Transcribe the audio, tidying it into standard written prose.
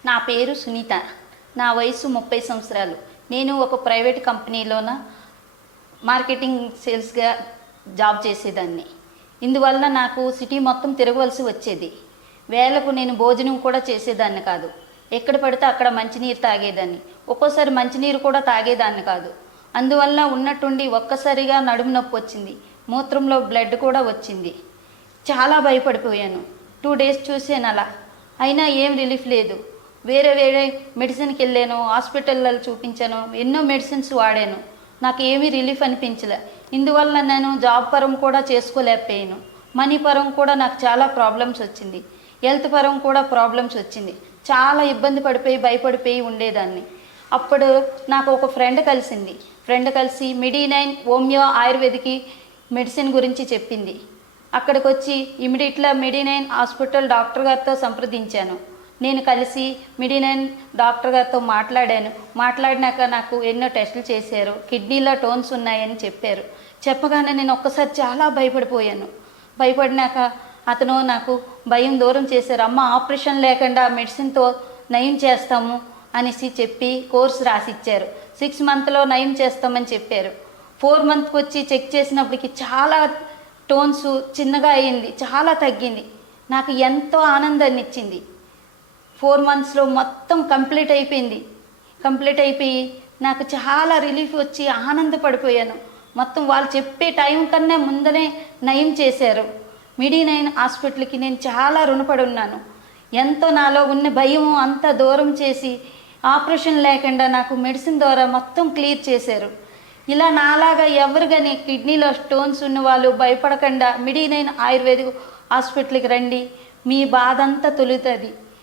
నా పేరు సునీత. నా వయసు 30 సంవత్సరాలు. నేను ఒక ప్రైవేట్ కంపెనీలోన మార్కెటింగ్ సేల్స్గా జాబ్ చేసేదాన్ని. ఇందువల్ల నాకు సిటీ మొత్తం తిరగవలసి వచ్చేది. వేళకు నేను భోజనం కూడా చేసేదాన్ని కాదు. ఎక్కడ పడితే అక్కడ మంచినీరు తాగేదాన్ని. ఒక్కోసారి మంచినీరు కూడా తాగేదాన్ని కాదు. అందువల్ల ఉన్నట్టుండి ఒక్కసారిగా నడుము నొప్పి వచ్చింది. మూత్రంలో బ్లడ్ కూడా వచ్చింది. చాలా భయపడిపోయాను. 2 డేస్ చూసాను అలా. అయినా ఏం రిలీఫ్ లేదు. వేరే మెడిసిన్కి వెళ్ళాను, హాస్పిటల్లో చూపించాను, ఎన్నో మెడిసిన్స్ వాడాను. నాకు ఏమీ రిలీఫ్ అనిపించలే. ఇందువల్ల నేను జాబ్ పరం కూడా చేసుకోలేకపోయాను. మనీ పరం కూడా నాకు చాలా ప్రాబ్లమ్స్ వచ్చింది. హెల్త్ పరం కూడా ప్రాబ్లమ్స్ వచ్చింది. చాలా ఇబ్బంది పడిపోయి భయపడిపోయి ఉండేదాన్ని. అప్పుడు నాకు ఒక ఫ్రెండ్ కలిసి మెడి9 హోమియో ఆయుర్వేదిక్ మెడిసిన్ గురించి చెప్పింది. అక్కడికి వచ్చి ఇమీడియట్గా మెడి9 హాస్పిటల్ డాక్టర్ గారితో సంప్రదించాను. నేను కలిసి మెడి9 డాక్టర్ గారితో మాట్లాడినాక నాకు ఎన్నో టెస్టులు చేశారు. కిడ్నీలో టోన్స్ ఉన్నాయని చెప్పారు. చెప్పగానే నేను ఒక్కసారి చాలా భయపడినాక అతను నాకు భయం దూరం చేశారు. అమ్మ, ఆపరేషన్ లేకుండా మెడిసిన్తో నయం చేస్తాము అనేసి చెప్పి కోర్సు రాసిచ్చారు. 6 మంత్లో నయం చేస్తామని చెప్పారు. 4 మంత్కి వచ్చి చెక్ చేసినప్పటికి చాలా టోన్స్ చిన్నగా అయింది, చాలా తగ్గింది. నాకు ఎంతో ఆనందాన్ని ఇచ్చింది. 4 మంత్స్లో మొత్తం కంప్లీట్ అయిపోయి నాకు చాలా రిలీఫ్ వచ్చి ఆనందపడిపోయాను. మొత్తం వాళ్ళు చెప్పే టైం కన్నా ముందనే నయం చేశారు. మెడి9 హాస్పిటల్కి నేను చాలా రుణపడి ఉన్నాను. ఎంతో నాలో ఉన్న భయం అంతా దూరం చేసి ఆపరేషన్ లేకుండా నాకు మెడిసిన్ ద్వారా మొత్తం క్లియర్ చేశారు. ఇలా నాలాగా ఎవరు కానీ కిడ్నీలో స్టోన్స్ ఉన్న వాళ్ళు భయపడకుండా మెడి9 ఆయుర్వేదిక్ హాస్పిటల్కి రండి. మీ బాధ అంతా తొలుగుతుంది.